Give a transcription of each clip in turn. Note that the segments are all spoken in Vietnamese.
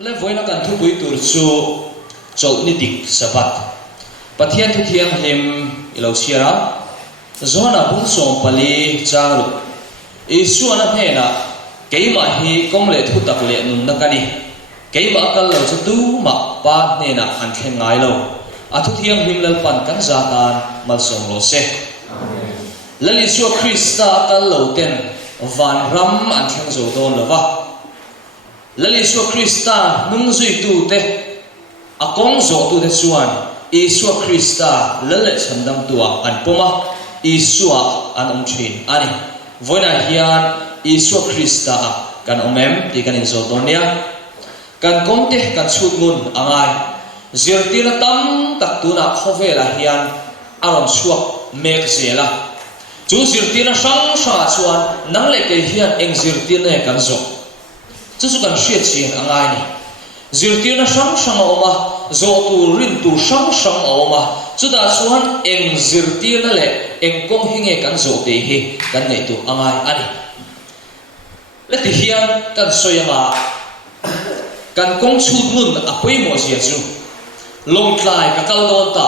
le voina kan thu pui tur chu chol ni dik sabat pathian thu thiang him ilo siara zona bung som pali changlu isu ana hena keima hi komle thu tak le nun nakani keima kal lo chu ma pa ne na an khen ngai lo athu thiang him lal pan kan zatan mal som lo se amen lali su krista kal lo ten van ram an khen zo don lova lali su krista nung zui tu te akong zo tu te chuan isu krista lale chandam tua an poma isu an thin ani voina hian isu krista kan omem ti kan in zo donia kan konte kan chut ngun angai zirtina tam tak tuna khovela hian aron chuak mek zela chu zirtina sang sa chuan nang le ke hian eng zirtina kan zo chu kan hriat chian angai ni zirtina sang oma zo tu rin tu sang oma chu da chuan eng zirtina le eng kong hinge kan zo te hi kan nei tu angai ani le ti hian kan soyama kan kong chut nun apoi mo sia chu long tlai ka kal don ta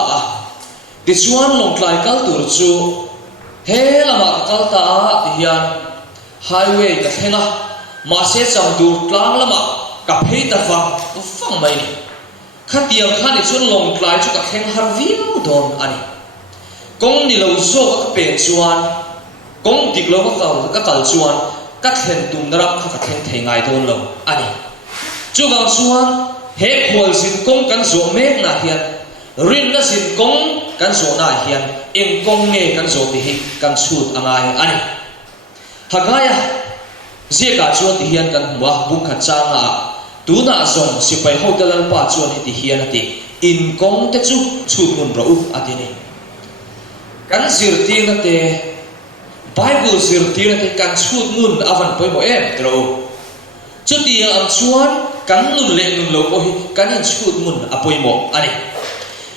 ti chuan long tlai kal tur chu he lama ka kal ta ti hian highway ka thenga ma se cham dur tlang lama ka phei ta fang mai ni khatiang khan ni chun long tlai chu ka theng har viu don ani kong ni lo zo ka pe chuan kong dik lo ka kal chuan ka thlen tum narak ka theng thengai don lo ani chu gang chuan he khol sin kong kan zo mek na hian rin na sin kong kan zo na hian eng kong nge kan zo ti hi kan chut angai ani hagaya zeka chuan ti hian kan hua bung kha changa tuna zong sipai hotel pa chuan ti hian ati in kong te chu chut mun ro atini kan zirti na te bible zirti na te kan chut mun avan poi mo em tro chu ti ang chuan kan nun le nun lo ko hi kan in chut mun apoi mo ani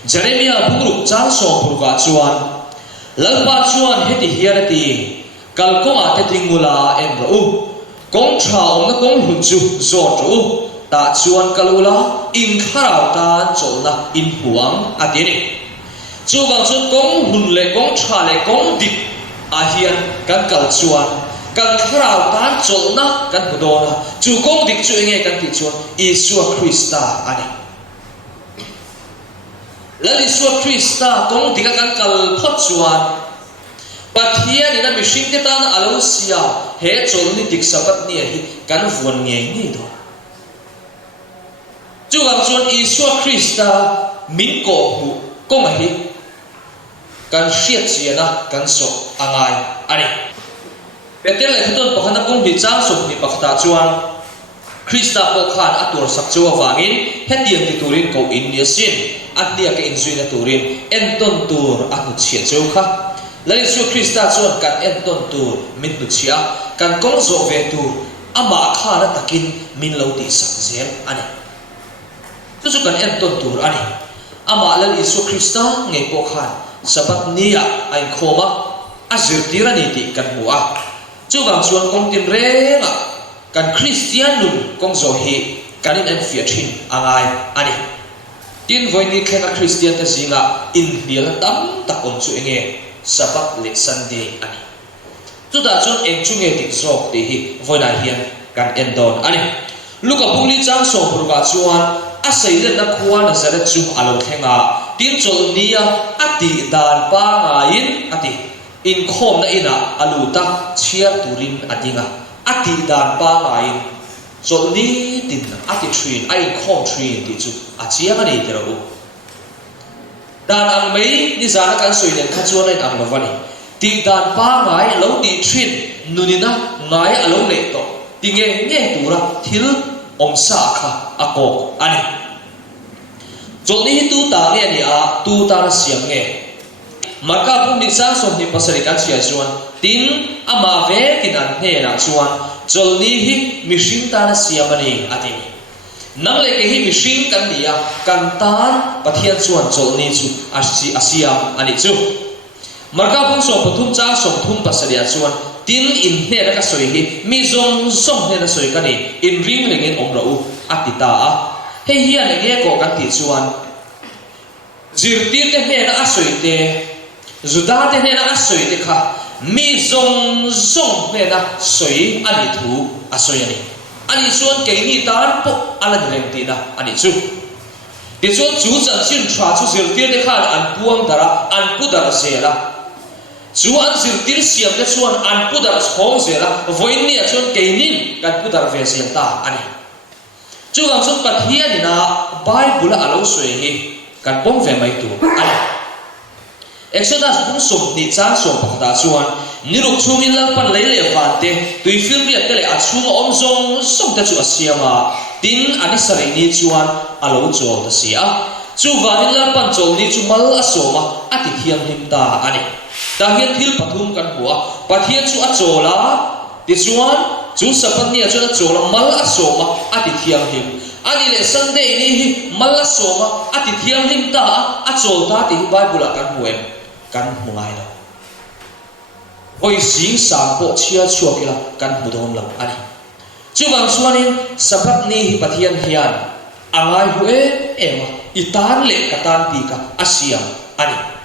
jeremia bungruk chang so purwa chuan lalpa chuan heti hian ati kalkoma te tingula em ro kong tha om na kong hun chu zo ro ta chuan kalula in kharau tan cholna in huang atini chu bang chu kong hun le kong tha le kong dik a hian kan kal chuan kan kharau tan cholna kan budona chu kong dik chu nge kan ti chuan isu krista ani lali su krista kong dik kan kal phot chuan pathian ina mishing te tan alo sia he cholni dik sabat ni hi kan vuan nge ni do chu ang chuan isu krista min ko hu ko ma hi kan hriat chiana kan so angai ani betel le thon pakhana kong bi chang so ni pakhta chuan krista ko khan atur sak chu awangin hetiam ti turin ko in yesin atlia ke inzuina turin enton tur atu chia chu kha lai su krista chuan kan enton tur min tu chia kan kong zo ve tur ama kha na takin min lo ti sak zel ani chu kan enton tur ani ama lal isu krista nge ko khan sabat nia ai khoma azirtira ni ti kan bua chu gang chuan kong tin renga kan christian nun kong zo hi kanin en fiathin angai ani tin voini khena christian ta zinga in bial tam tak on chu enge sabat le sunday ani chu da chuan eng chu nge tik zok ti hi voina hian kan endon ani luka puli chang so burga chuan a seile na khuwa na zara chu alo thenga tin chol nia ati dan pa ngain ati in khom na ina aluta chia turin adinga ati dan pa ngain chol ni tin ati thin ai khom thin ti chu a chia ma nei tero dan ang mei ni zana kan soinen kha chuan ai ang lovani ti dan pa ngai lo ti thin nunina ngai alo le to ti nge tura thil om sa kha ako ani jolni tu ta nge ni a tu ta siam nge marka pum ni sang som ni pasari kan sia chuan tin ama ve kin an he na chuan jolni hi mishing ta na siam ani ati nang le ke hi mishing kan dia kan tan pathian chuan jolni chu asiam ani chu marka pum so pathum cha som thum pasari chuan tin in he ra ka soi hi mi zong zong he na soi ka ni in ring lengin om ro atita a hei hian enge ko kan ti chuan zirtir te hne na asoi te zuda te hne na asoi te kha mi zong zong hne na soi ani thu asoi ani ani chuan ke ni tan po ala rem ti na ani chu ti chuan chu chan chin thra chu zirtir te kha an puang dara an pu dara zela chu an zirtir siam te chuan an pu dara khong zela voin ni a chuan ke nin kan pu dara ve siam ta ani chu ang chuan pathian ni na bible alo soi hi kan pom ve mai tu ani Exodus bung som ni chan som pakda chuan niruk chungin lang pan leile vante tui film ria tele achunga om zong som ta chu asiama tin ani sari ni chuan alo chol ta sia chu vanin lang pan chol ni chu mal asoma ati thiam him ta ani ta hian thil pathum kan huwa pathian chu achola ti chuan chu sapan ni chu achola mal asoma ati thiam him ani le Sunday ni hi mal asoma ati thiam him ta achol ta ti Bible kan huem kan mungai lo oi sing sang po chia chua kila kan mudom lo ani chu bang suanin sabat ni hi pathian hian angai hu ema itan le katan pi ka asiam ani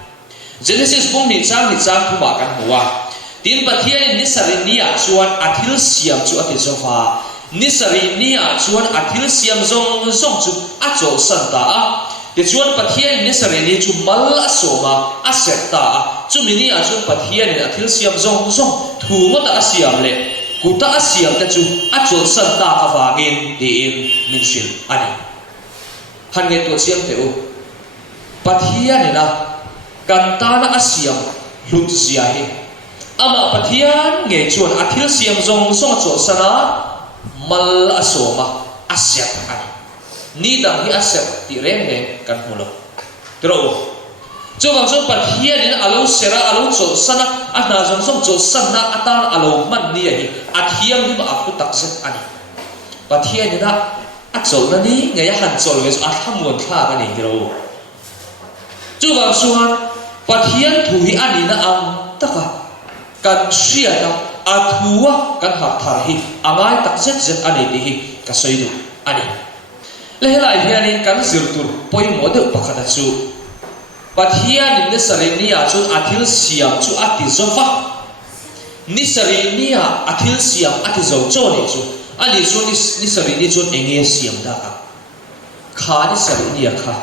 Genesis bung ni chang thuma kan huwa tin pathian ni sarin ni a chuan athil siam chu ate sofa ni sarin ni a chuan athil siam zong zong chu a chol san ta a ti chuan pathian ni sarin ni chu mal asoma aset ta chu mini a chuan pathian ni athil siam zong zong thu mata asiam le kuta asiam ta chu a chol san ta ka wangin ti in min sil ani han nge to siam te u pathian ni na kan ta na asiam lut zia hi ama pathian nge chuan athil siam zong zong chol sana mal asoma aset ani ni dang hi asep ti reng he kan mulo tro chu wang so pathian in alo sera alo chol sana ana jong som chol sana atan alo man ni hi athiam hi ba aku tak set ani pathian ina a chol na ni nge ya han chol we a thamon kha ka ni tro chu wang suan pathian thu hi ani na ang taka kan sia na athua kan ha thar hi angai tak set set ani ti hi ka soidu ani lehelai hianin kan zirtur poimo de pakhata chu pathian ni sarenia chu athil siam chu ati zofa ni sarenia athil siam ati zo choni chu ani chu ni sarini chu enge siam da ka kha ni sarenia kha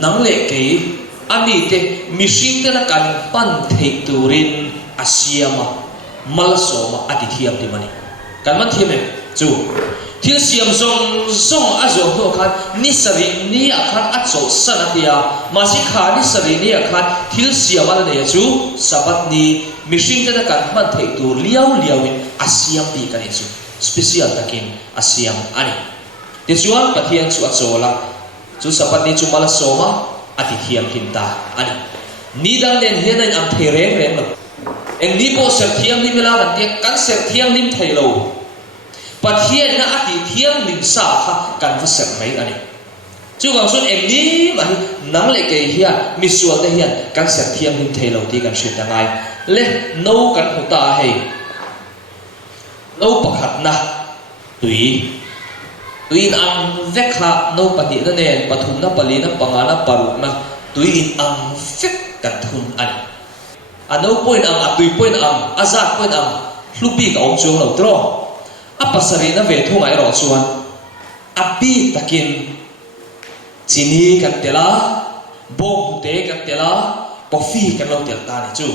nang le ke ani te mishing te na kan pan thei turin asiama malsoma ati thiam ti mani kan man thiam chu thil siam zong zong a zong ho khan ni sari ni a khan a chol sana tia ma si kha ni sari ni a khan thil siam ala ne chu sabat ni mishing te kan man thei tur liau in asiam pi kan chu special takin asiam ani ti chuan pathian chu a chola chu sabat ni chu mala soma ati thiam hinta ani ni dang len hian am thei reng lo eng ni po ser thiam ni mela kan ser thiam nim thei lo pathian na ati thiam lim sa kha kan va ser mai ani chu wang sun em ni ma nang le ke hian mi sual te hian kan ser thiam lim thei lo ti kan hrin ta ngai le no kan huta hei no pakhat na tuin ang vekha no pati na nen pathum na pali na pangana paruk na tuin ang vek kan thun ani ano point ang atui point ang azat point ang hlupi ka ong chung lo tro apasari na ve thu ngai ro chuan api takin chini kan tela bom te kan tela coffee kan lo tel ta ni chu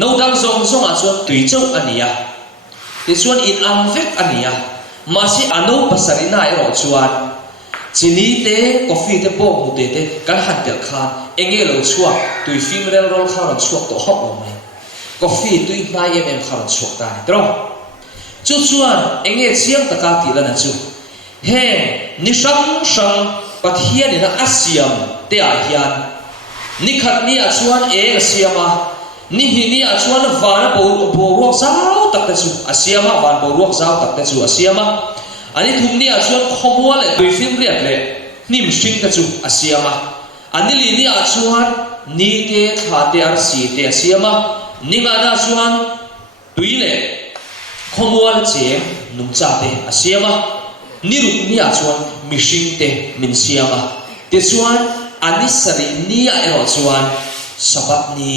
no dang zong zong a chuan tui chau ania ti chuan in ang vek ania masi ano pasari na ro chuan chini te coffee te bom te kan han tel khan enge lo chuak tui film rel rol khan chuak to hop lo mai coffee tui nai em khan chuak ta ni tro chu chuan enge chiang taka ti lana chu he ni shang pathian ina asiam te a hian ni khat ni a chuan e asiama ni hi ni a chuan van bo ruak zau tak ta chu asiama van bo ruak zau tak ta chu asiama ani thum ni a chuan khomwa le tui film riat le nim sing ta chu asiama ani li ni a chuan ni te kha te ar si te asiama ni ma na chuan tui le khomwal che num cha te asiama ni ruk ni a chuan mihring te min siama ti chuan ani sari ni a ero chuan sabat ni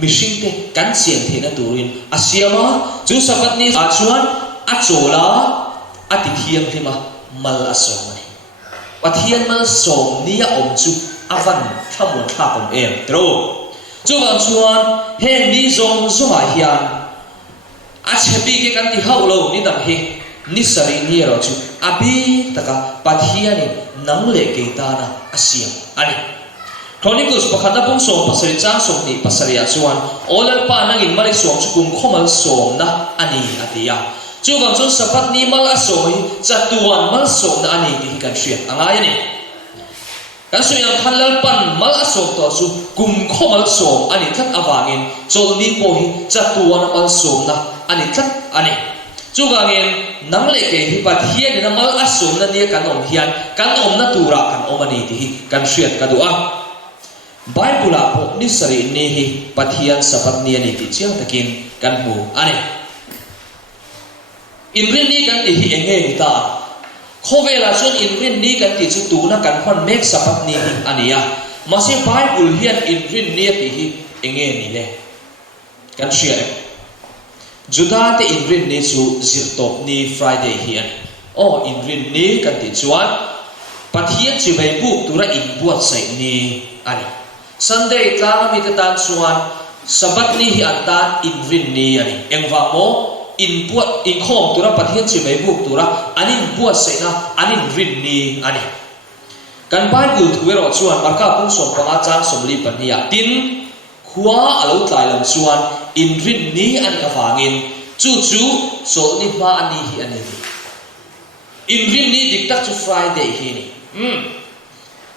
mihring te kan chiang thena turin asiama chu sabat ni a chuan a chola ati thiam thima mal asom ni pathian mal som ni a om chu avan thamon thakom em tro chu wang chuan he ni zong zoma hian a chepi ke kan ti haulo ni dam he ni sari ni ro chu abi taka pathian ni nang le ke ta na asiam ani Chronicles pakhata pong som pasari chang som ni pasaria chuan olal pa nang in mari som chu kum khomal som na ani atia chu wang chu sapat ni mal asoi chatuan mal som na ani ti kan shia angai ni kan su yang khalal pan mal asom to chu kum khomal som ani that awangin chol ni po hi chatuan mal som na ani that ani chu wangin nang le ke hi pathian na mal asom na ni kan om hian kan om na tura kan om ani ti kan shia ka du'a Bible po ni sari ni hi pathian sapat ni ani ti chiang takin kan mu ani inrin ni kan ti hi enge ta khovela chon inrin ni kan ti chu tu na kan khon mek sapat ni hi ania mase Bible hian inrin ni ti hi enge ni le kan share juda te inrin ni chu zirtop ni Friday hian o inrin ni kan ti chuan pathian chi bai bu tura in buat sai ni ani Sunday tlang mi tan chuan sabat ni hi atan inrin ni ani engwa mo in buat in khom tura pathian chi bai bu tura anin buat sai na anin rin ni ani kan Bible thuero chuan marka pung som panga chang som li pan hiya tin khua alo tlai lam chuan inrin ni an awangin chu sol ni ma ani hi ani inrin ni diktak chu Friday hi ni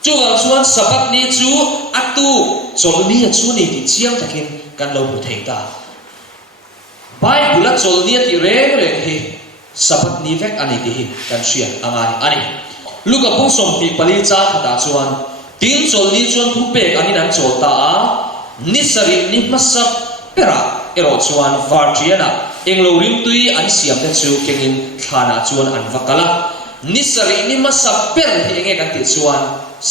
chu wang chuan sabat ni chu atu chol ni chu ni ti chiang takin kan lo bu thei ta Bible chol ni ti re hi sabat ni vek ani ti hi kan shia angai ani luka pung som pi pali cha khata chuan tin chol ni chuan thu pe ani dan chol ta a ni sari ni masap pera ero chuan vartiana englo rim tui an siam te chu kengin thana chuan an vakala ni sari ni masap per hi enge kan ti chuan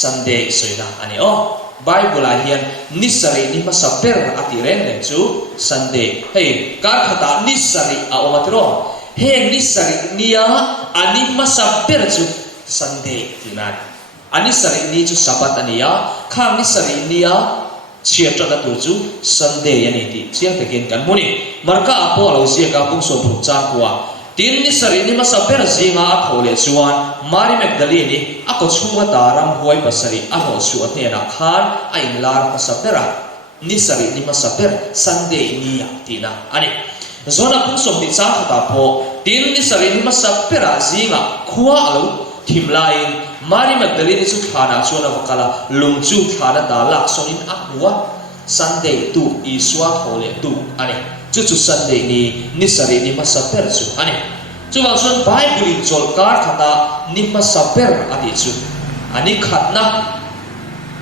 Sunday soina ani o Bible hian nisari ni masaper ati ren le chu Sunday hey kar khata nisari a omatro he nisari nia ani masaper chu Sunday tinan ani sari ni chu sabat ania khang nisari nia chiatra da tu chu Sunday ani ti chiang takin kan muni marka apo lo sia ka pung so phu cha kwa tin ni sari ni masaper zinga a khole chuan Mary Magdalene ako chunga taram huai pasari ano chu atena khan a inglar pasapera ni sari ni masaper Sunday ni tina ani zona pung som ti cha khata po tin ni sari ni masapera zinga khuwa alo thimlain Mary Magdalene chu thana chuan avakala lungchu thana dalak sonin akwa Sunday tu iswa khole tu ani chu Sunday ni sari ni masaper chu ani chu wang chuan Bible in chol kar khata ni masaper ati chu ani khatna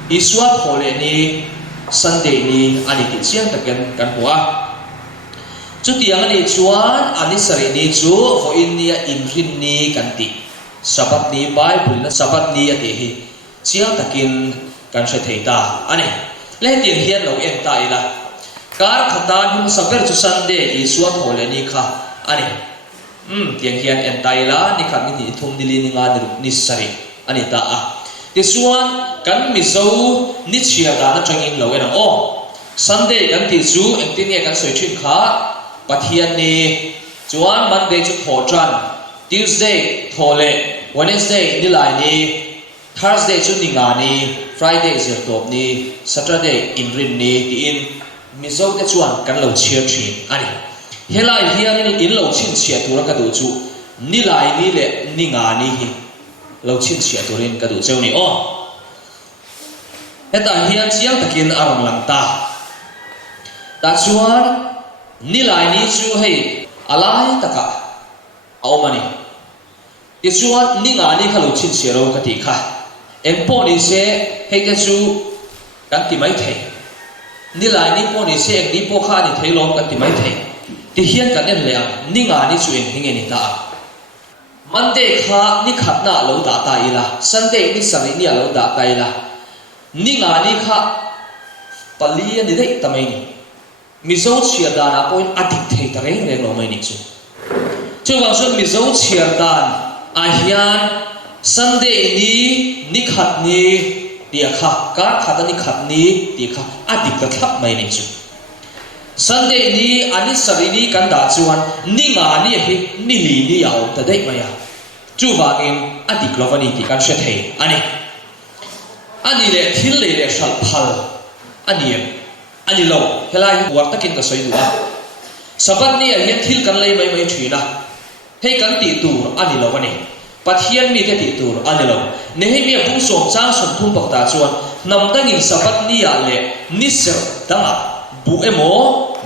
iswa khole ni Sunday ni ani ti chiang taken kan huwa chu tiang ani chuan ani sari ni chu vo innia inrin ni kan ti sabat ni Bible na sabat ni ati hi chiang takin kan se theita ani le tiang hian lo en ta ila kar khata ni masaper chu Sunday iswa khole ni kha ani tiang hian entaila ni khat ni thum dili ni nga ni sari ani ta a ti suan kan mi zo ni chia da na changin lo ena o Sunday kan ti zu engtin nge kan soi thin kha pathian ni chuan Monday chu thotran Tuesday thole Wednesday ni lai ni Thursday chu ni nga ni Friday zir top ni Saturday inrin ni ti in mi zo te chuan kan lo chia thin ani helai hian in lo chin chia tura ka du chu ni lai ni le ni nga ni hi lo chin chia turin ka du cheu ni o heta hian chiang takin aram lang ta chuan ni lai ni chu hei alai taka aumani ti chuan ni nga ni kha lo chin chia ro ka ti kha empo ni se hei ka chu kan ti mai thei ni lai ni po ni se ni po kha ni theilom kan ti mai thei ti hian kan en le ni nga ni chu en hinge ni ta Monday kha ni khatna lo da ta ila Sunday ni sari ni lo da ta ila ni nga ni kha pali ni dei tamai ni mizo chia dana point adik thei ta reng reng lo mai ni chu chu wang sun mizo chia dan a hian Sunday ni khat ni tia kha ka khat ni khat ni ti kha adik ta thap mai ni chu Sunday ni ani sari ni kan da chuan ni nga ni hi ni li ni ya om ta dei mai ya chu wangin adik lovani ti kan she thei ani le thil le shal phal ani lo helai war takin ka soi duwa sabat ni hian thil kan lei mai thina hei kan ti tur ani lo wani pathian mi te ti tur ani lo nehemia pung som cha som thum pak ta chuan nam dangin sabat ni ya le ni ser danga bu emo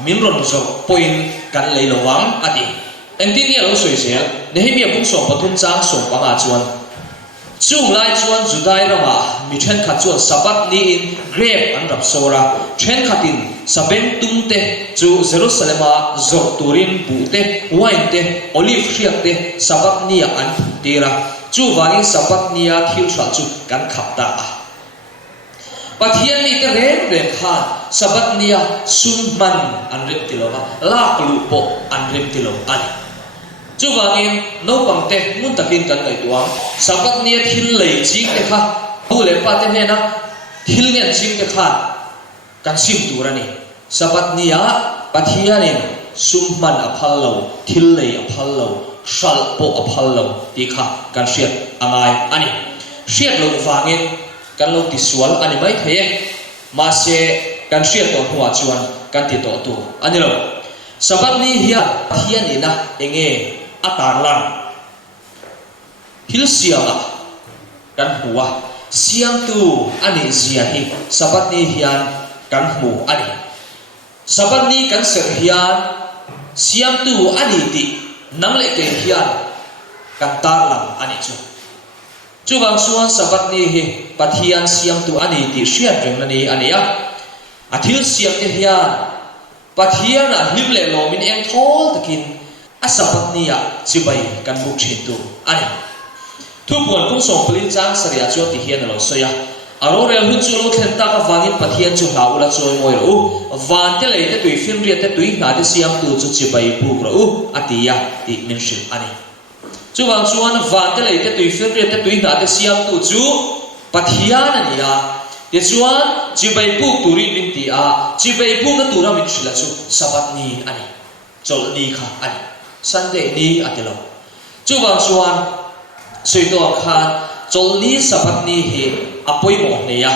min ron zo point kan lei lo wang ati ending ya lo soi sel nehemia pung som pathum cha som pa ma chuan chung lai chuan judai rama mi then khat chuan sabat ni in grave an rap sora then khatin saben tum te chu Jerusalema zor turin bu te wine te olive khiak te sabat ni an tera chu wani sabat ni a thil thra chu kan khap ta pathian ni te ren khan sabat ni a sunman an rep tilova la lu po an rep tilo ani chu wangin no pangte mun takin kan ngai tuang sabat ni thil lei ching te kha hu le pa te na thil ngen ching te kha kan sim turani sabat ni a pathianin summan a phallo thil lei a phallo shal po a phallo ti kha kan riat angai ani riat lo wangin kan lo ti sual ani mai theye ma se kan riat to huwa chuan kan ti to tu ani lo sabat ni hian pathianina enge atarlan hil siama kan huwa siam tu ani zia hi sabat ni hian kan hu ani sabat ni kan ser hian siam tu ani ti nang le ke hian kan tarlan ani chu wang suan sabat ni hi pathian siam tu ani ti hriat reng ani ania athil siam te hian pathian a hlim le lo min eng thol takin asabat niya chibai kan buk thin tu ani thu puan pung som pulin chang saria chu ti hian lo soya aro rel hu chu lo thlen ta ka wangin pathian chu ha ula choi moi ro van te le te tui film ria te tui na te siam tu chu chibai buk ro atia ti min shil ani chu wang chuan van te le te tui film ria te tui na te siam tu chu pathian ania te chuan chibai buk turin min ti a chibai buk na tura min shila chu sabat ni ani chol ni kha ani Sunday ni atelo chu wang chuan sui to khan chol ni sabat ni hi apoi mo ne ya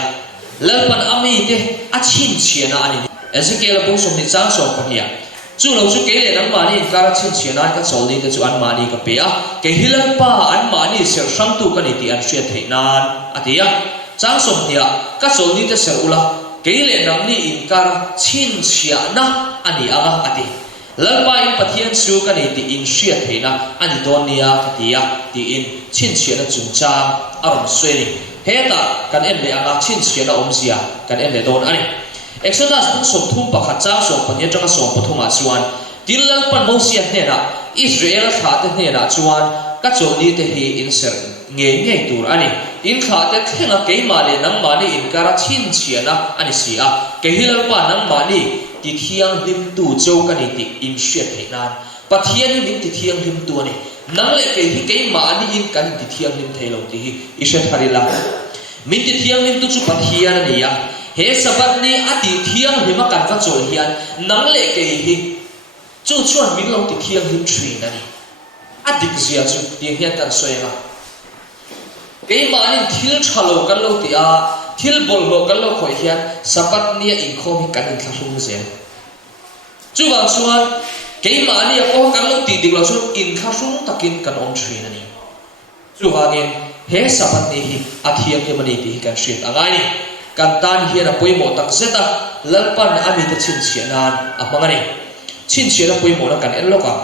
lalpan ami te a chin chiana ani Ezekiel pung som ni chang som pa hiya chu lo chu ke le nang ma ni kara chin chiana ka chol ni te chu an ma ni ka pe a ke hilan pa an ma ni ser sang tu ka ni ti an hriat theinan atia chang som hiya ka chol ni te ser ula ke le nang ni in kara chin chiana ani anga ati lalpa in pathian su kan ti in hriat theina ani don nia katia ti in chin chiana chungcha aron sweli heta kan en le anga chin chiana omzia kan en le don ani Exodus pun som thum pakhat cha som panya tanga som pathuma chuan til lalpa mo sia hena Israel kha te hena chuan ka choni te hi in ser nge tur ani in kha te thenga keima le nang mani in kara chin chiana ani sia ke hilalpa nang mani ti thiang lim tu chau ka ni ti in hriat theinan pathian min ti thiang lim tu ani nang le ke hi keima ani in kan ti thiang lim theilo ti hi isha tharila min ti thiang lim tu chu pathian ani ya he sabat ni ati thiang hima kan ka chol hian nang le ke hi chu chuan min lo ti thiang lim thrin ani adik zia chu ti hian kan soema keima ani thil thalo kan lo ti a thil bol lo kan lo khoi hian sabat ni in kho mi kan in thlasung zel chu wang chuan keima ani ko kan lo ti ding lo chu in thlasung takin kan om thrin ani chu wangin he sabat ni hi athiam ke mani ti kan shit angai ni kan tan hian a poimo tak zeta lalpan ami ta chin chianan a mangani chin chiana poimo na kan en loka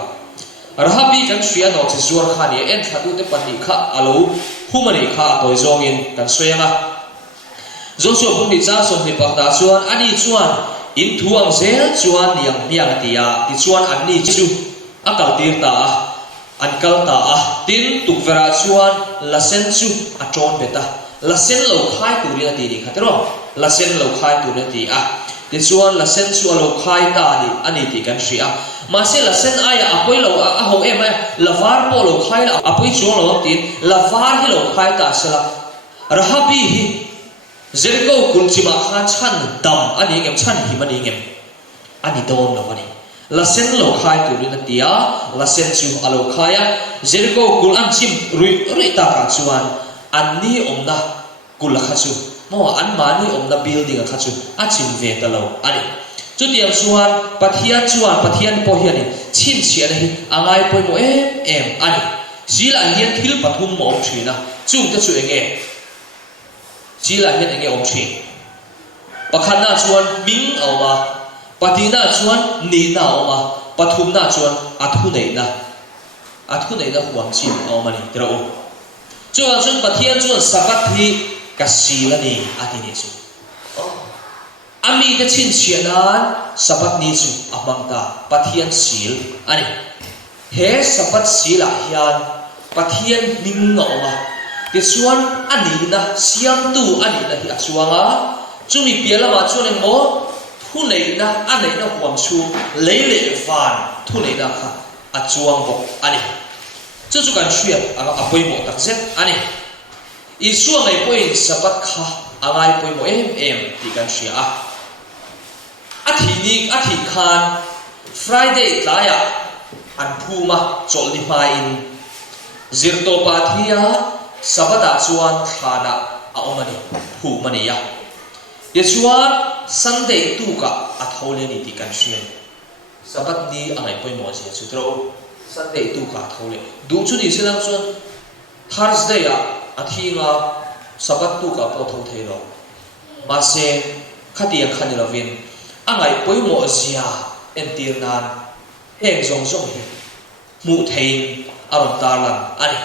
rahabi kan shria no chi zuar kha ni en thadu te pani kha alo humani kha toy zongin kan soyanga Joshua pun ni cha som ni pakta chuan ani chuan in thuang zel chuan niang tia ti chuan an ni chu akal tir ta an kalta tin tukvera chuan lasen chu atron beta lasen lo khai turin ati ni khatero lasen lo khai turin ati ti chuan lasen chu lo khai ta ani ti kan ria ma se lasen aya apoi lo a ho em lavar po lo khai la apoi chu lo tin lavar hi lo khai ta sala rahabi hi Jericho kulchima kha chan dam ani ngem chan hi mani ngem ani don lo ani lasen lo khai turin atia lasen chu alo khaya Jericho kul an chim rui ta ka chuan anni omna kul kha chu mo an mani omna building kha chu a chim ve ta lo ani chu tiam chuan pathian po hian chin chian hi angai poi mo em ani sila hian thil pathum mo thina chung ta chu enge sila hian enge om thi pakhana chuan ming awma patina chuan ni na oma pathum na chuan athu nei na huang chim awmani tro chuan pathian chuan sabat hi kasilani atini chu ami te chin chianan sabat ni chu amangta pathian sil ani he sabat sila hian pathian ning awma ti chuan ani na siam tu ani na hi achuanga chumi pialama chuan mo thu nei na anei na huam chu leile van thu nei na kha achuang bo ani chu kan hriat apoi mo tak zet ani I suang ai poi sabat kha angai poi mo em ti kan hria athi khan Friday tlaya an phuma cholni mai in zirto pathia sabata chuan khana a omani phu mania Yeshua Sunday tu ka athole ni ti kan hrian sabat ni angai poi mo se chutro Sunday tu ka athole du chu ni selang chuan Thursday athinga sabat tu ka po tho thelo ma se khatia khanilovin angai poi mo zia entirnan heng zong hi mu thein aron tarlan ani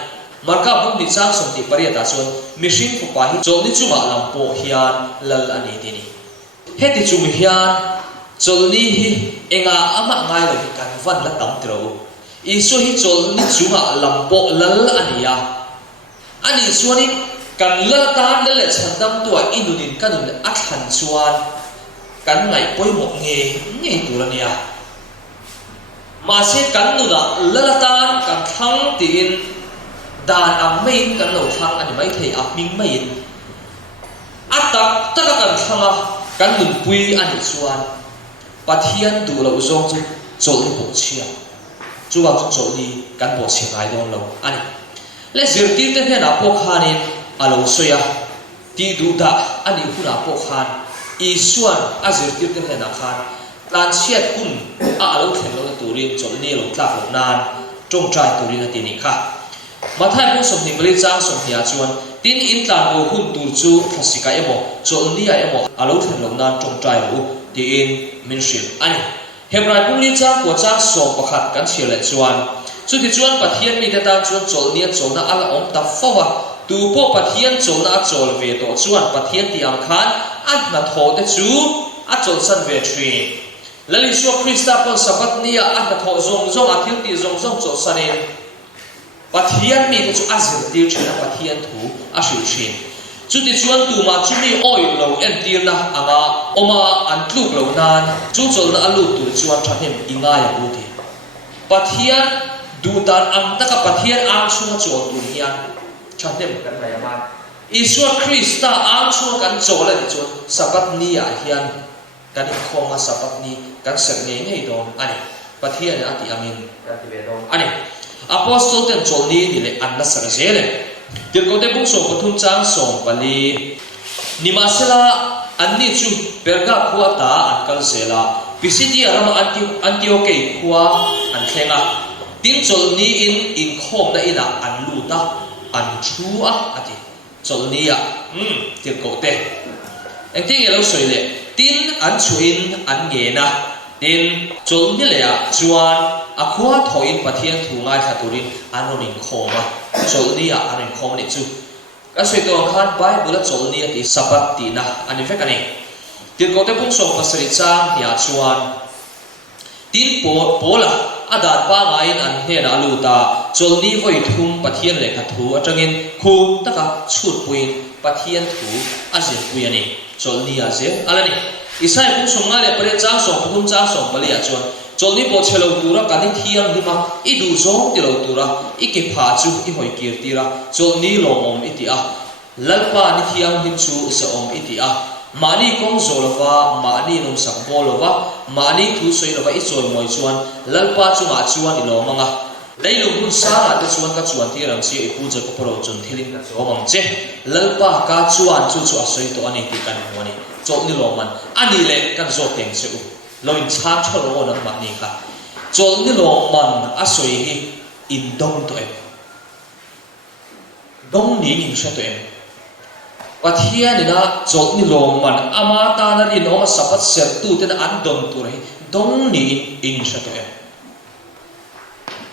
marka bung ni chang som ti pariata chon machine ko pa hi cholni chuma lampo hian lal ani tini heti chumi hian cholni hi enga ama ngai lo kan van la tam tro isu hi cholni chuma lampo lal ania ani chuani kan la tan le chandam tua inunin kanun athan chuan kan ngai poimo nge turania ma se kan nu da la tan kan thang tin dan ang mai kan lo thang ani mai thei a ming mai atak taka kan thanga kan nun pui ani chuan pathian tu lo zong chu chol po chia chuwa choli kan po chia ngai don lo ani le zirti te hena po khanin alo soya ti du da ani huna po khan isuan azirti te hena khan lan chiat kun a alo thelo turin cholni lo tlak lo nan tong trai turin ati ni kha mathai bu som ni bali chang som hia chuan tin in tlan go hun tur chu thasika emo cholni a emo alo thelo nan tong trai lo ti in minship ani hebrai bu li chang ko chang som pakhat kan chile chuan chu ti chuan pathian mi te ta chuan cholni chona ala om ta fawa tu po pathian chona chol ve to chuan pathian ti am khan at na tho te chu a chol san ve thri lali swa krista pon sabat nia at na tho zong a thil ti zong chol sanin pathian mi te chu azir tir thina pathian thu a shil thin chu ti chuan tu ma chu mi oi lo en tir na anga oma an tluk lo nan chu chol na alu tu chuan thanem inga ya u ti pathian du dan am taka pathian ang chunga chol tu hian thanem kan mai ma Iswa Krista ang chunga kan chol la chu sabat ni a hian kan khoma sabat ni kan ser ngei don ani pathian ati amin kan ti be don ani Apostol ten cholni ni le anna sarjele tir ko te bung so pathum chang som pali nimasela anni chu perga khuata ankal sela pisidia rama antioke khuwa an thlenga tin cholni in khom na ina an luta an thua ati cholnia tir ko te engting elo soile tin an chuin an nge na tin cholni le a chuan akwa thoin pathian thungai khaturin anonin khoma cholnia anin khom ni chu ka soi to khan bible cholni ati sabat ti na ani vekani tin ko te pung so pasri chang ya chuan tin pola adat pa ngain an he na luta chol ni voi thum pathian le kha thu atangin khu taka chut puin pathian thu aje puiani chol ni aje alani isai pu songa le pare cha som phum cha som bali a chon chol ni po chelo tura kani thiam hima I du zong ti lo tura I ke pha chu I hoi kir tira chol ni lom om iti a lalpa ni thiam him chu sa om iti a mani kong zolova mani nom sak bolova mani thu soilova I choi moi chuan lalpa chunga chuan I lo manga leilung hun sara te chuan ka chuan ti rang si I pu je ko poro chun thilin ka zo mang che lalpa ka chuan chu chu a soi to ani ti kan honi chol ni lo man ani le kan zo teng se u loin chha cholo na ma ni kha chol ni lo man a soi hi in dong to em dong ni ning sha to em pathian ina chol ni lo man ama ta na rin o sapat ser tu te na an dong tu rai dong ni in sha to em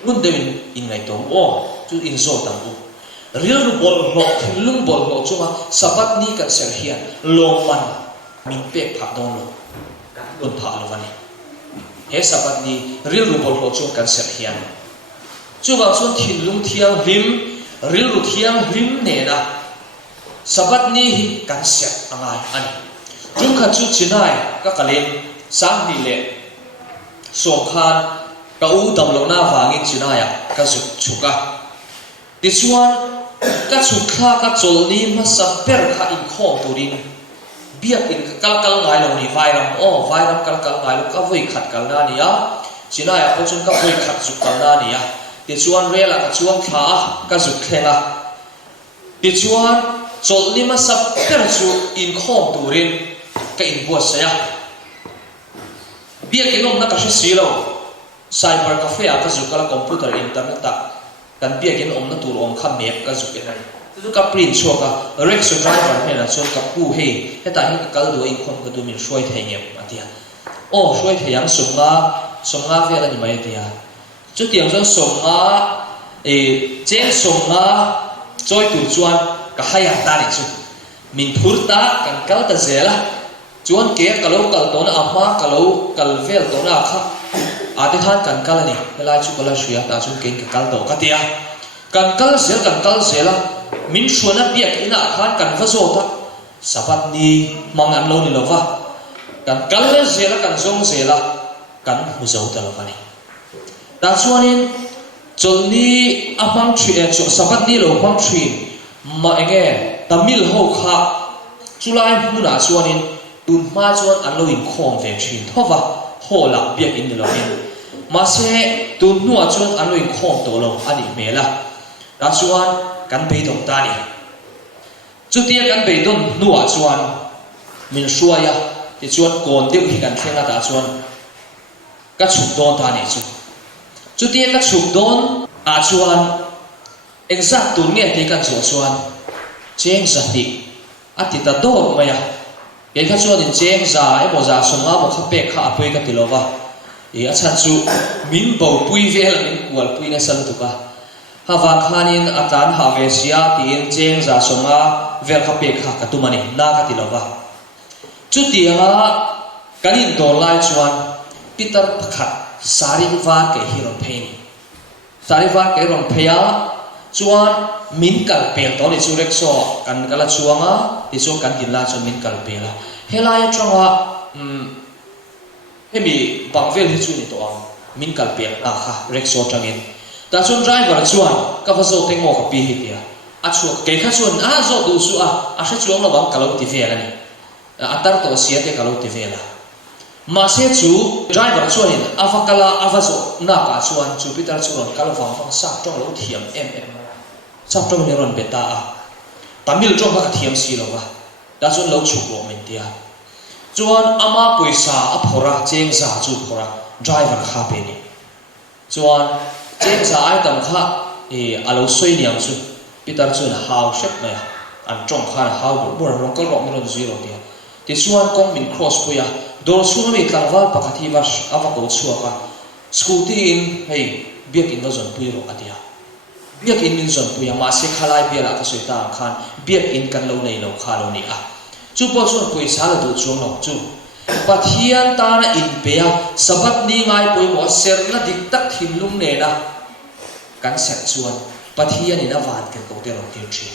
mun devin in ngai tong o chu in zo tang u real bol ro thilung bol ro chu sapat ni kan ser hian lo man min pe pha dong lo luôn thả lo vani he sabat ni real rubol ho chu kan ser hian chu ba chun thin lung thiang rim real ru thiang rim ne na sabat ni hi kan ser angai ani chung kha chu chinai ka kalen sang ni le so khan ka u dam lo na wangin chinaya ka zu chuka ti chuan ka chu kha ka chol ni ma sa per kha in khom turin biak in kal ngai lo ni vairam kal ngai lo ka voi khat kal na ni a chinaya ko chun ka voi khat chu kal na ni a ti chuan rela ka chuang tha ka zu khenga ti chuan chol ni ma sap per chu in khom turin ka in bo sa ya biak in om na ka si lo cyber cafe a ka zu kala computer internet ta kan biak in om na tur om kha map ka zu ke nai tu ka print show ka rex driver he na so ka pu he heta hi kal do in khom ka du min shoi thai nge atia o shoi thai yang songa ve la ni mai tia chu tiang zo songa chen songa choi tu chuan ka haya ta ni chu min phur ta kan kal ta zela chuan ke kalo kal to na ama kalo kal vel to na kha ate khan kan kal ni la chu kala shuya ta chu ken ka kal to ka tia kan kal zela min shuana biak ina khan kan vazo ta sabat ni mangan lo ni lova kan kal zela kan zong zela kan hu zo ta lova ni ta chuanin chol ni amang thri chu sabat ni lo pang thri ma enge tamil ho kha chulai huna chuanin tun ma chuan an lo in khom ve thin thova ho la biak in lo ni ma se tun nuwa chuan an lo in khom to lo ani mela ta chuan kan bei dong ta ni chu tia kan bei dong nuwa chuan min shuaya ti chuan kon deuh hi kan thlenga ta chuan ka chuk don ta ni chu tia ka chuk don a chuan exact tu nge te kan chuan cheng za ti ati ta dor maya ke kha chuan in cheng za e mo za songa mo kha pe kha apoi ka tilova e a chan chu min bo pui vel min kwal pui na sal tu ka hawa khanin atan have sia tin cheng za songa vel kha pe kha ka tumani na ka tilova chu tia kanin dor lai chuan peter pakhat sari var ke hiron pheini sari var ke ron pheya chuan min kal pel to ni chu rekso kan kala chuanga ti chu kan din la chuan min kal pela helai changa hemi bangvel hi chu ni to ang min kal pel na kha rekso tangin ta chuan driver chuan ka vazo tengo ka pi hi tia a chu ke kha chuan a zo du su a sha chuang lo bang kalo ti ve la ni atar to sia te kalo ti ve la ma se chu driver chuan in avakala avazo na ka chuan chu peter chuan kal wang sa tong lo thiam em sap trong ne ron beta a tamil trong ka thiam si lo wa da chuan lo chuk lo men tia chuan ama poisa a phora cheng za chu phora driver kha pe ni chuan cheng za ai tam kha alo soi niam chu peter chuan how shep mai an trong kha how bor rong kal ro mi ron zero tia ti chuan kong min cross puya dor chu mi kalwal pakhathi wa ava ko chuaka scooty in hei biak in zon pui ro atia biak in min zon puya ma se khalai biara ka soi ta khan biak in kan lo nei lo kha lo ni a chu po chuan pui sa la du chuang lo chu pathian ta na in peya sabat ni ngai poi mo ser na dik tak thin lung ne na kan set chuan pathian in awan ken ko te ro tir thi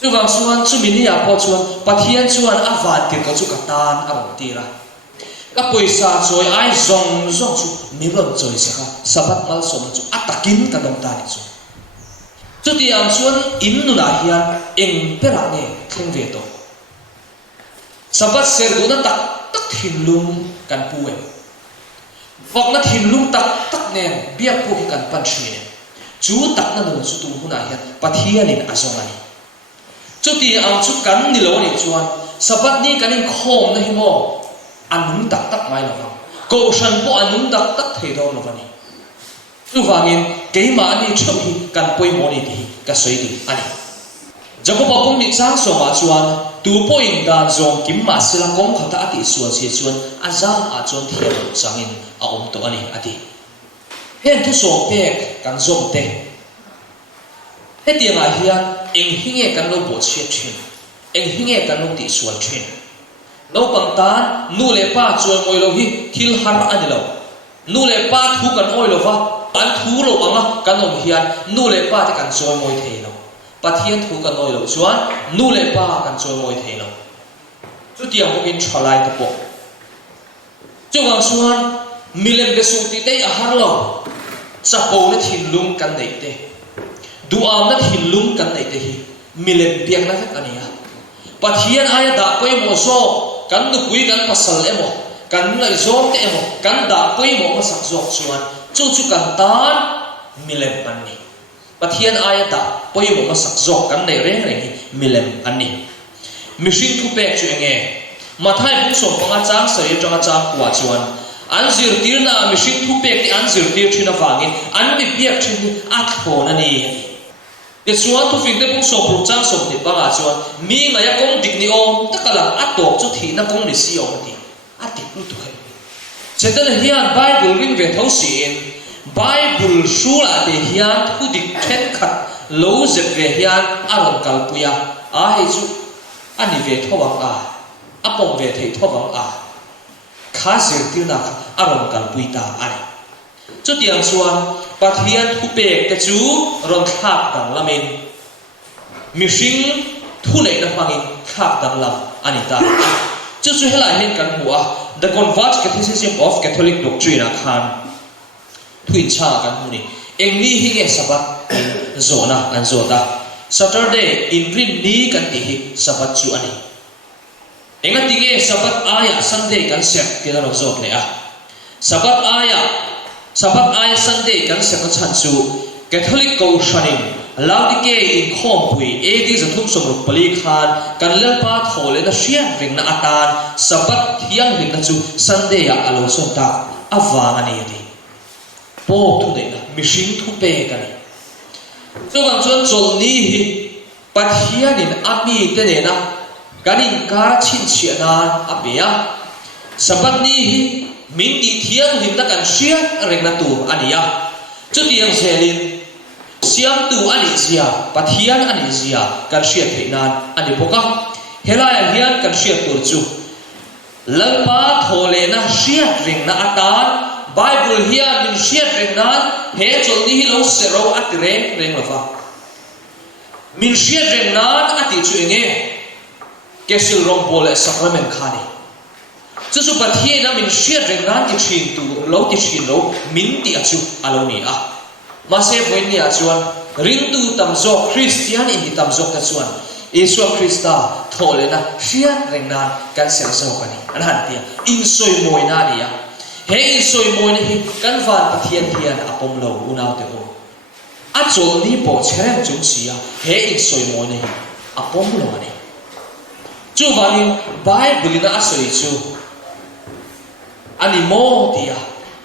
chu wang chuan chu min ya po chuan pathian chuan awan ken ko chu ka tan a ro tira ka poisa choi ai zong zong chu mi ron choi saka sabat mal som chu atakin ka dong ta ni chu chu ti am chuan in nu la hian eng pera ne theng ve to sabat ser do na tak tak thin lum kan puwe vok na thin lum tak tak nen biak pu kan pan thri chu tak na no chu tu huna hian pathian in azong ani chu ti am chu kan ni lo ni chuan sabat ni kan in khom na hi mo anung tak tak mai lo ko shan po anung tak tak thei do lo ani chu wangin keima ani chom hi kan poi mo ni ti ka soi du ani jago pa pong ni chang so ma chuan tu point dan zong kim ma sila kong khata ati suan si chuan azang a chon thiam changin a om to ani ati hen thu so pek kan zom te he ti nga hian eng hinge kan lo bo che thin eng hinge kan lo ti sual thin lo pang tan nu le pa choi moi lo hi thil har ani lo nu le pa thu kan oi lo wa an thu lo anga kan om hian nu le pa te kan choi moi thei lo pathian thu kan oi lo chuan nu le pa kan choi moi thei lo chu tiang bokin thalai te po chu wang chuan milem be su ti te a har lo sa ko na thin lum kan nei te du am na thin lum kan nei te hi milem piak na tak ania pathian aya da koi mo so kan nu pui kan pasal emo kan lai zom te emo kan da koi mo ma sak zok chuan chu chu kan tan milem ani pathian aya da poi mo ma sak zok kan nei reng reng hi milem ani mishing thu pek chu enge mathai bu som panga chang sai tanga chang kwa chuan an zir tir na mishing thu pek ti an zir tir thina wangin an mi piak thin a thon ani ke chuan thu fing te pung som pru chang som ti panga chuan mi nga ya kong dik ni om takala atok chu thi na kong ni si om ti atik lu tu khai chetan hian bible ring ve thau si in bible shula te hian thu dik then khat lo zet ve hian aron kal puya a he chu ani ve thawang a apong ve thei thawang a kha zir tir na aron kal pui ta ani chu tiang chuan pathian thu pek te chu ron khak dang lamin mishing thu nei na mangin khak dang lam ani ta chu chu helai hen kan hua the converged catechism of catholic doctrine khan thuin cha kan hu ni engni hi nge sabat zona an zota saturday in rin ni kan ti hi sabat chu ani enga ti nge sabat aya sunday kan sek ti na ro zok le a sabat aya sunday kan sek chan chu catholic ko shanin laudike in khom pui edi zathum som ru pali khan kan lalpa thole na shia ring na atan sabat thiang ring na chu sunday ya alo so ta awang ani ti po thu de na mishing thu pe kan so bang chon chol ni hi pathian in ami te ne na kanin kar chin chia na abia sabat ni hi min ti thiang ring na kan shia ring na tu ania chu tiang selin siam tu ani zia pathian ani zia kan shia theinan ani poka helai hian kan shia tur chu lalpa thole na shia ring na atan bible hian min shia ring na he chol ni hi lo sero atreng reng lova min shia ring na ati chu enge kesil rong bole sacrament khani chu su pathian na min shia ring na ti thin tu lo ti thin lo min ti achu alo ni a mase point ni achuan ring tu tamzo christian in di tamzo ka chuan Yesu Krista thole na shia rengna kan sel so kani an han tia in soi moi na dia he in soi moi ni kan van pathian hian apom lo unau te o a chol ni po cherem chung sia he in soi moi ni apom lo ani chu wani bible na asoi chu ani mo dia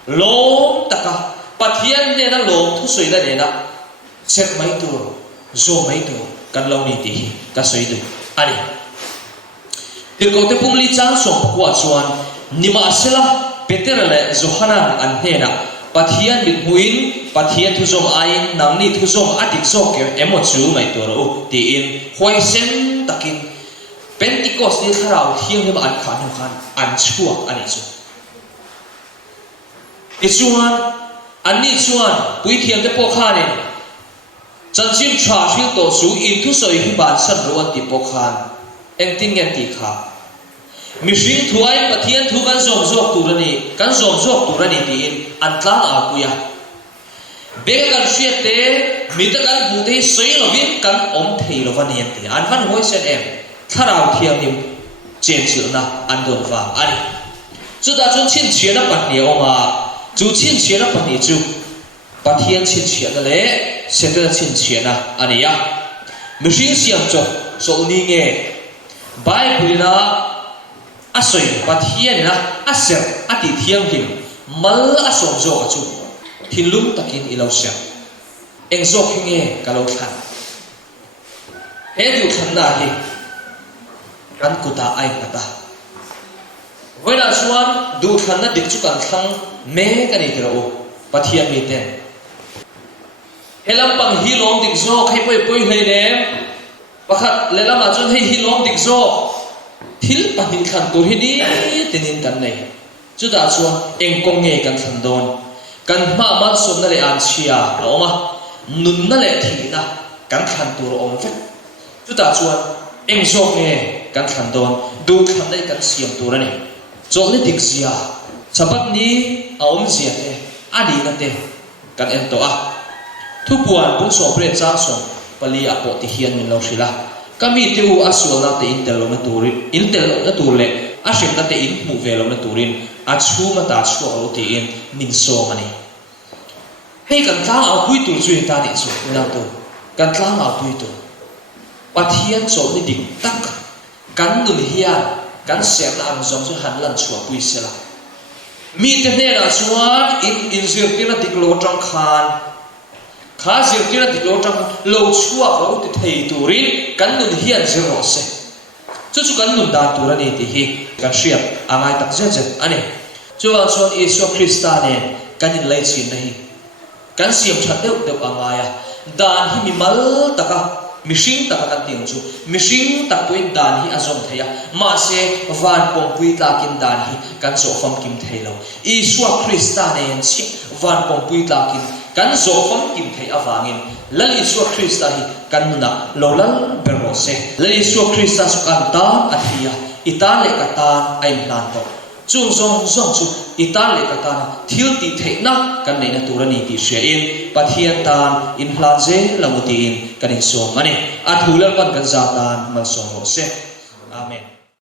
long taka pathian ne na lom thu soi na ne na set mai tu zo mai tu kan lo ni ti ka soi du ani til ko te pung li chang so kwa chuan nima sela peter le johanan an hena pathian mit huin pathian thu zom ain nang ni thu zom atik zo ke emo chu mai tu ro ti in hoi sen takin pentecost ni kharau thiang ni an khan hu khan an chuak ani chu ichuan anh ni chuan pui thiam te po khan in chan chin thra hil to su in thu soi hi ban san ro an ti po khan eng tin ngen ti kha mi hring thuai pathian thu kan zom zok turani kan zom zok turani ti in an tlang a kuya bega kan hriat te mi ta kan bu te soi lovin kan om thei lovani an ti an van hoi sen em tharau thiam nim chen chil na an don wa ani chu da chun chin chiana patni oma chu chin chiana patni chu pathian chin chiana le setel chin chiana ania mi hring siam cho so ni nge bible na asoi pathian na aser ati thiam kim mal asom zo chu thinlum takin ilo sia eng zo hinge kalo than he du than na hi kan kuta ai kata wena chuan du than na dik chu kan thang me kani tiro pathian mi ten helam pang hi lom dik zo khai poi poi hlei le pakhat lelama chun hei hi lom dik zo thil pahin khan tur hi ni tinin kan nei chu da chuan eng kong nge kan than don kan ma ma som na le an chia oma nun na le thi na kan khan tur om ve chu da chuan eng zo nge kan khan don du khan dai kan siam tur ani chol ni dik zia chabat ni aom zia te adi na te kan en to a thu puan bung so pre cha so pali apo ti hian min lo sila kami teu asul na te intel lo na turin intel na tur le a shem na te in mu ve lo na turin a chu ma ta chu lo ti in min so mani hei kan tlang a pui tur chu ta ni chu na to kan tlang a pui tu pathian so ni dik tak kan nun hian kan sem na ang zong chu han lan chua pui sela mi te ne ra chuan in zir ti na dik lo tang khan kha zir ti na dik lo tang lo chua lo ti thei turin kan nun hian zero se chu kan nun da tur ani ti hi kan hriat angai tak zet zet ani chuan chuan Isu Krista ne kan in lei chin na hi kan siam that deuh deuh angaya dan hi mi mal taka mihring taka kan ting chu mihring tak tuin dan hi azom theya ma se van pom pui tlakin dan hi kan zo fam kim theilo Isu Krista ne en chi van pom pui tlakin kan zo fam kim thei awangin lal Isu Krista hi kan na lolal berro se lal Isu Krista su kan ta athia itan le katan ai plan to chu zong zong chu itan le katan thil ti theina kan nei na turani ti sia in pathian tan in hlan je lamuti in kan in so mani athulal pan kan za tan man so se amen.